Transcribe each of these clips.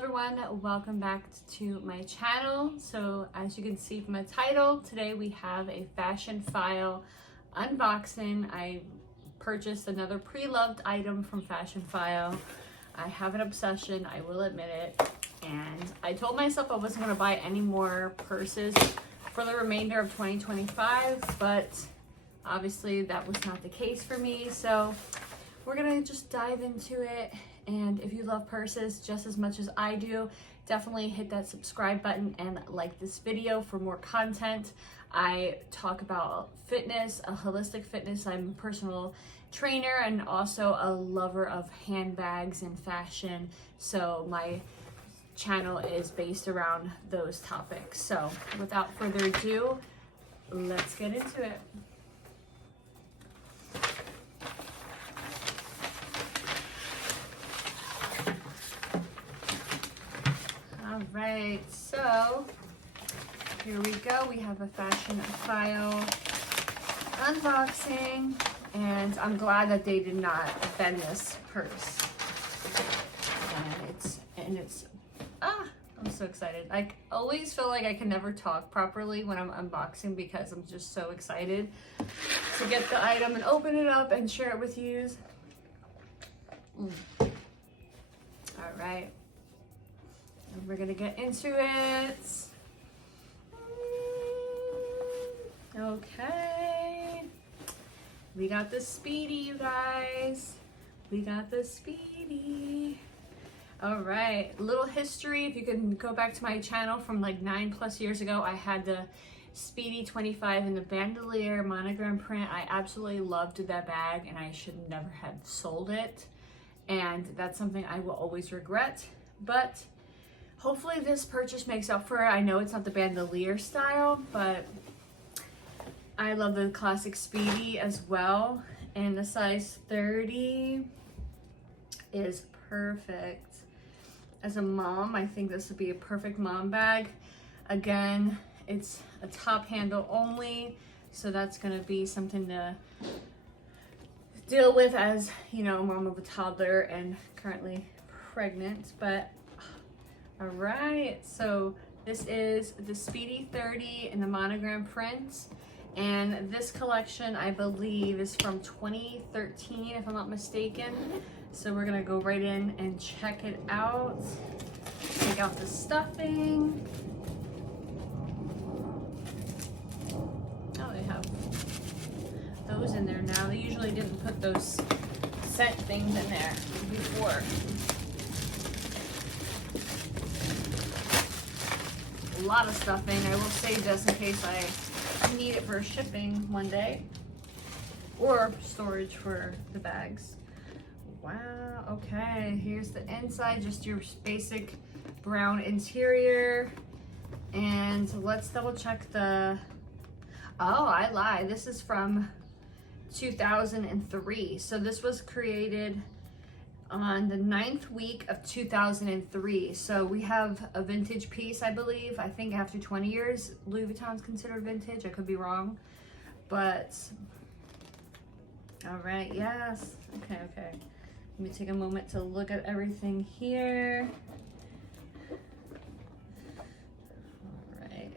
everyone, welcome back to my channel. So as you can see from the title, today we have a Fashionphile unboxing. I purchased another pre-loved item from Fashionphile. I have an obsession, I will admit it, and I told myself I wasn't going to buy any more purses for the remainder of 2025, but obviously that was not the case for me. So we're gonna just dive into it. And if you love purses just as much as I do, definitely hit that subscribe button and like this video for more content. I talk about fitness, a holistic fitness. I'm a personal trainer and also a lover of handbags and fashion. So my channel is based around those topics. So without further ado, let's get into it. All right, so here we go. We have a Fashionphile unboxing, and I'm glad that they did not bend this purse. And it's I'm so excited. I always feel like I can never talk properly when I'm unboxing because I'm just so excited to get the item and open it up and share it with you. All right. We're gonna get into it. Okay. We got the Speedy, you guys. We got the Speedy. All right, little history. If you can go back to my channel from like 9+ years ago, I had the Speedy 25 in the bandolier monogram print. I absolutely loved that bag and I should never have sold it. And that's something I will always regret. But hopefully this purchase makes up for it. I know it's not the bandolier style, but I love the classic Speedy as well. And the size 30 is perfect. As a mom, I think this would be a perfect mom bag. Again, it's a top handle only, so that's gonna be something to deal with as, you know, mom of a toddler and currently pregnant. But all right, so this is the Speedy 30 in the monogram print. And this collection, I believe, is from 2013, if I'm not mistaken. So we're gonna go right in and check it out. Take out the stuffing. Oh, they have those in there now. They usually didn't put those scent things in there before. A lot of stuffing. I will save this in case I need it for shipping one day or storage for the bags. Wow, okay, here's the inside, just your basic brown interior. And let's double check the, oh, I lied, this is from 2003. So this was created on the 9th week of 2003. So we have a vintage piece, I believe. I think after 20 years, Louis Vuitton's considered vintage. I could be wrong, but all right, yes. Okay. Let me take a moment to look at everything here. All right.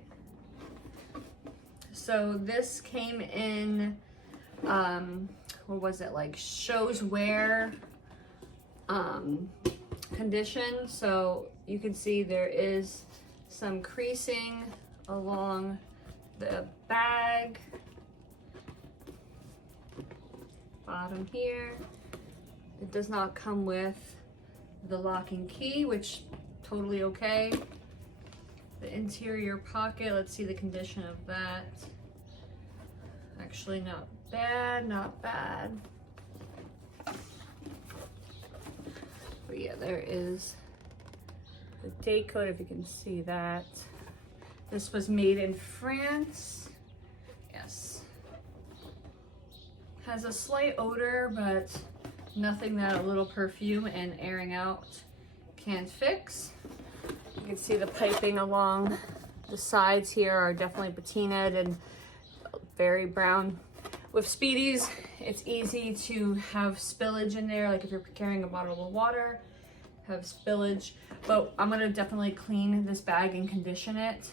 So this came in, what was it, like shows wear condition. So you can see there is some creasing along the bag, bottom here. It does not come with the lock and key, which totally okay. The interior pocket, let's see the condition of that. Actually not bad, not bad. But yeah, there is the date code, if you can see that. This was made in France. Yes. Has a slight odor, but nothing that a little perfume and airing out can't fix. You can see the piping along the sides here are definitely patinaed and very brown. With Speedies, it's easy to have spillage in there, like if you're carrying a bottle of water, have spillage, but I'm gonna definitely clean this bag and condition it.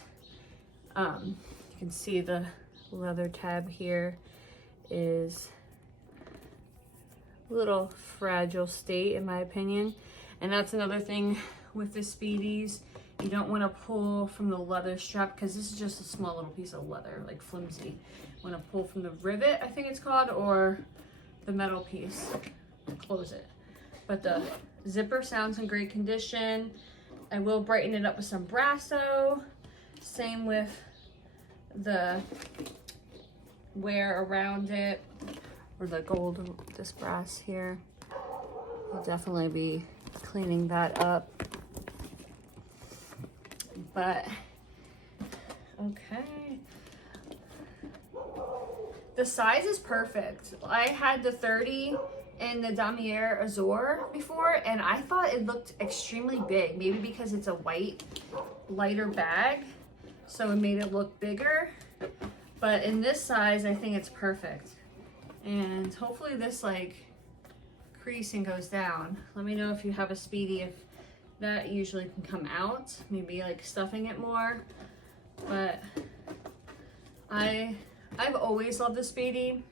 You can see the leather tab here is a little fragile state in my opinion. And that's another thing with the Speedies. You don't want to pull from the leather strap because this is just a small little piece of leather, like flimsy. You want to pull from the rivet, I think it's called, or the metal piece. Close it. But the zipper sounds in great condition. I will brighten it up with some brasso. Same with the wear around it, or the gold, this brass here. I'll definitely be cleaning that up. But okay, the size is perfect. I had the 30 in the Damier Azur before, and I thought it looked extremely big, maybe because it's a white lighter bag, so it made it look bigger. But in this size, I think it's perfect. And hopefully this like creasing goes down. Let me know if you have a Speedy, if that usually can come out, maybe like stuffing it more. But I've always loved the Speedy.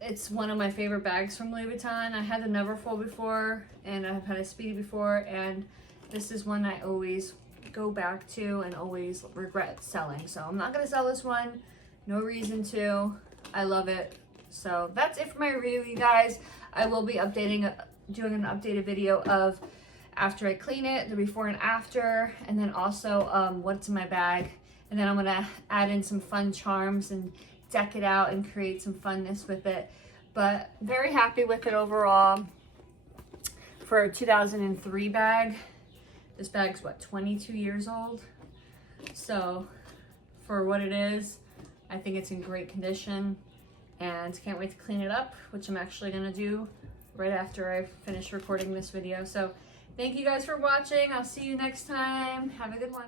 It's one of my favorite bags from Louis Vuitton. I had the Neverfull before, and I've had a Speedy before, and this is one I always go back to and always regret selling. So I'm not gonna sell this one, no reason to. I love it. So that's it for my review, you guys. I will be doing an updated video of after I clean it, the before and after, and then also what's in my bag. And then I'm gonna add in some fun charms and deck it out and create some funness with it. But very happy with it overall. For a 2003 bag, this bag's what, 22 years old? So for what it is, I think it's in great condition, and can't wait to clean it up, which I'm actually gonna do right after I finish recording this video. So thank you guys for watching. I'll see you next time. Have a good one.